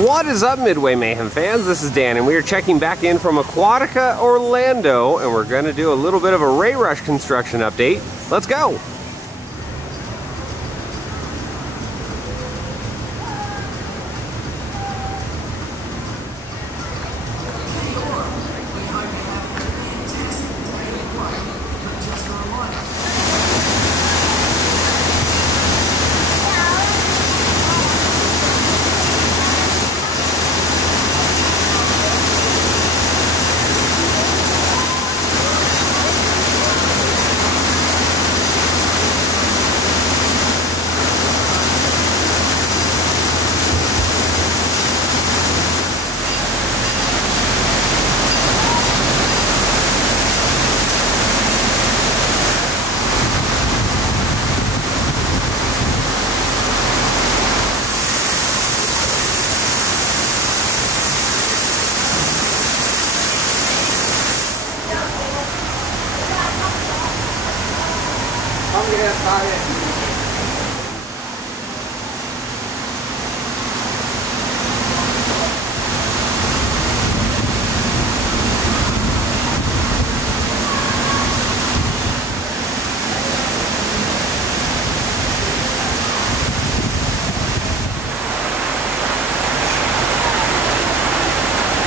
What is up, Midway Mayhem fans? This is Dan, and we are checking back in from Aquatica Orlando, and we're going to do a little bit of a Ray Rush construction update. Let's go!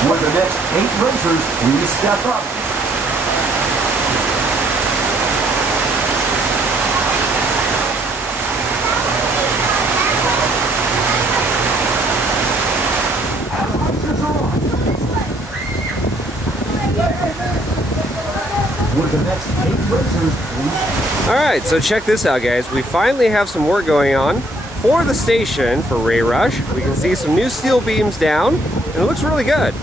For the next 8 racers, please step up. For the next 8 racers, please. Alright, so check this out, guys. We finally have some work going on for the station for Ray Rush. We can see some new steel beams down, and it looks really good.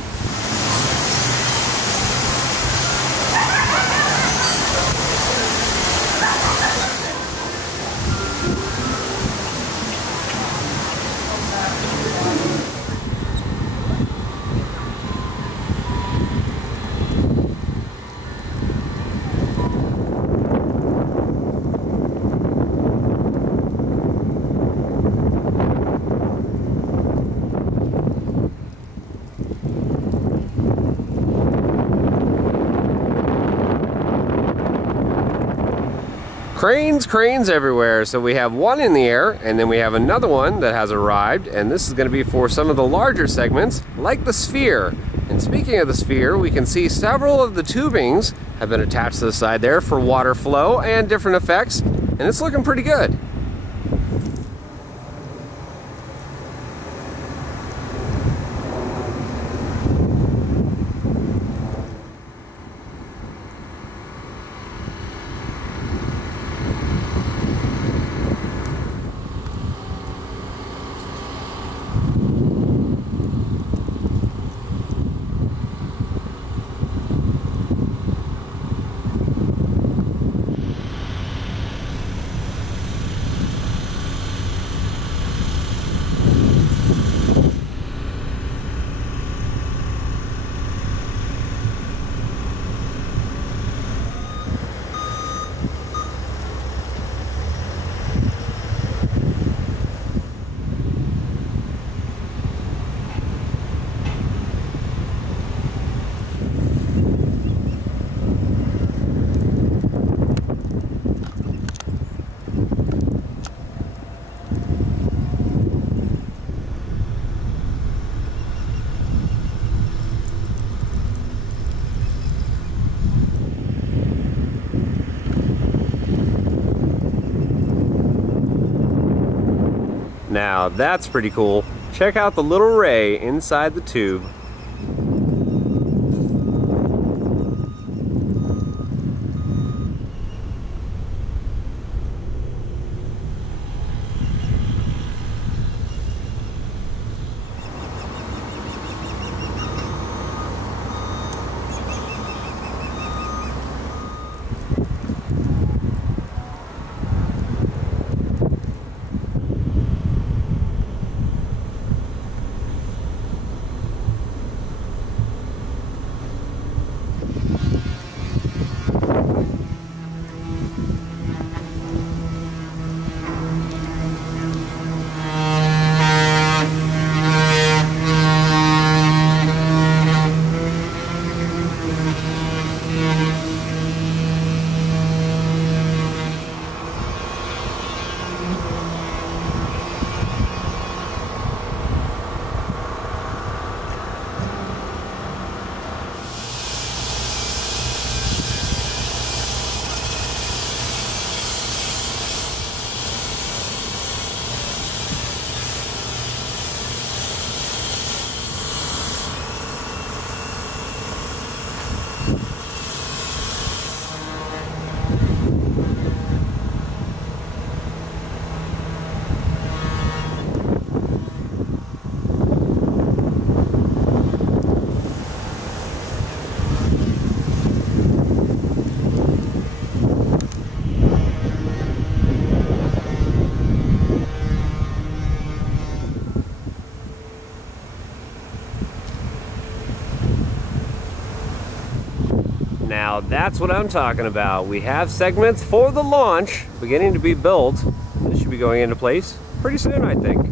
Cranes everywhere. So we have one in the air, and then we have another one that has arrived, and this is going to be for some of the larger segments, like the sphere. And speaking of the sphere, we can see several of the tubings have been attached to the side there for water flow and different effects, and it's looking pretty good. Now that's pretty cool. Check out the little ray inside the tube. Now that's what I'm talking about. We have segments for the launch beginning to be built. This should be going into place pretty soon, I think.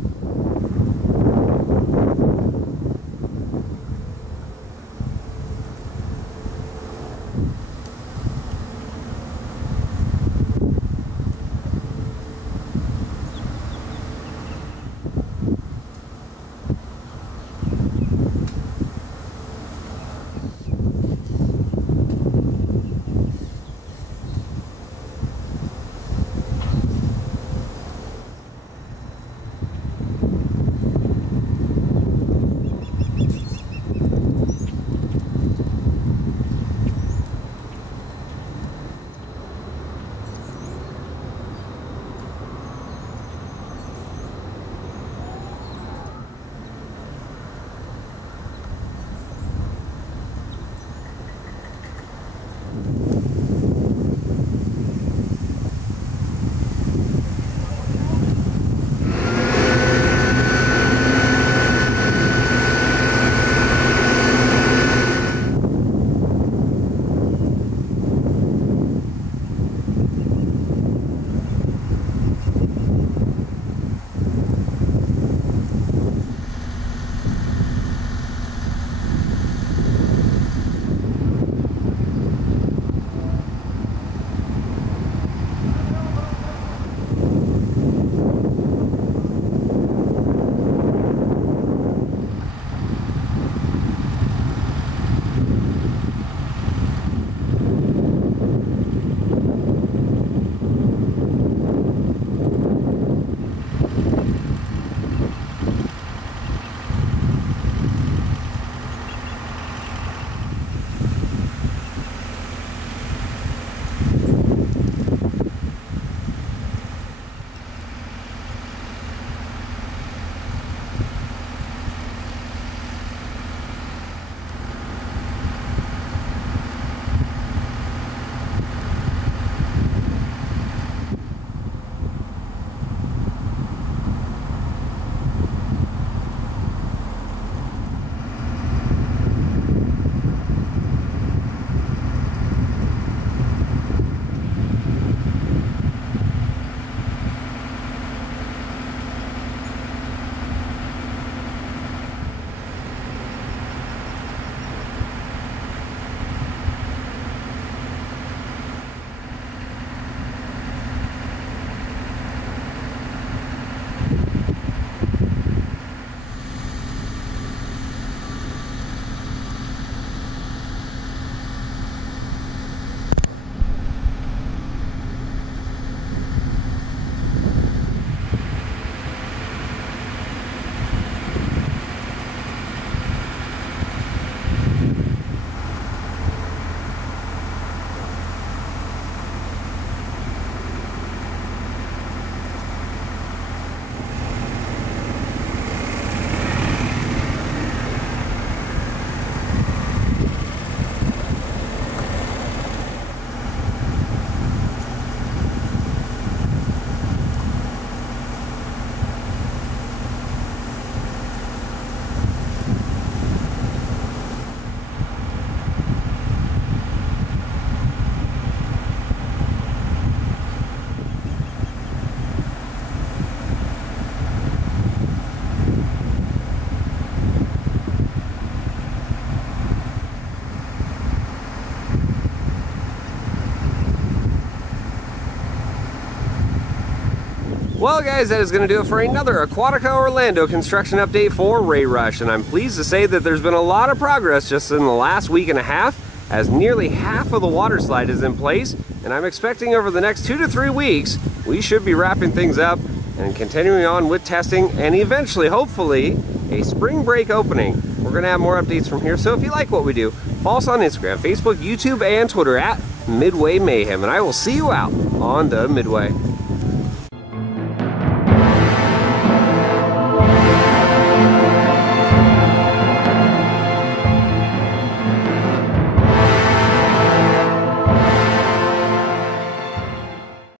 Well guys, that is going to do it for another Aquatica Orlando construction update for Ray Rush, and I'm pleased to say that there's been a lot of progress just in the last week and a half, as nearly half of the water slide is in place, and I'm expecting over the next 2 to 3 weeks we should be wrapping things up and continuing on with testing and eventually, hopefully, a spring break opening. We're going to have more updates from here, so if you like what we do, follow us on Instagram, Facebook, YouTube, and Twitter at Midway Mayhem, and I will see you out on the Midway.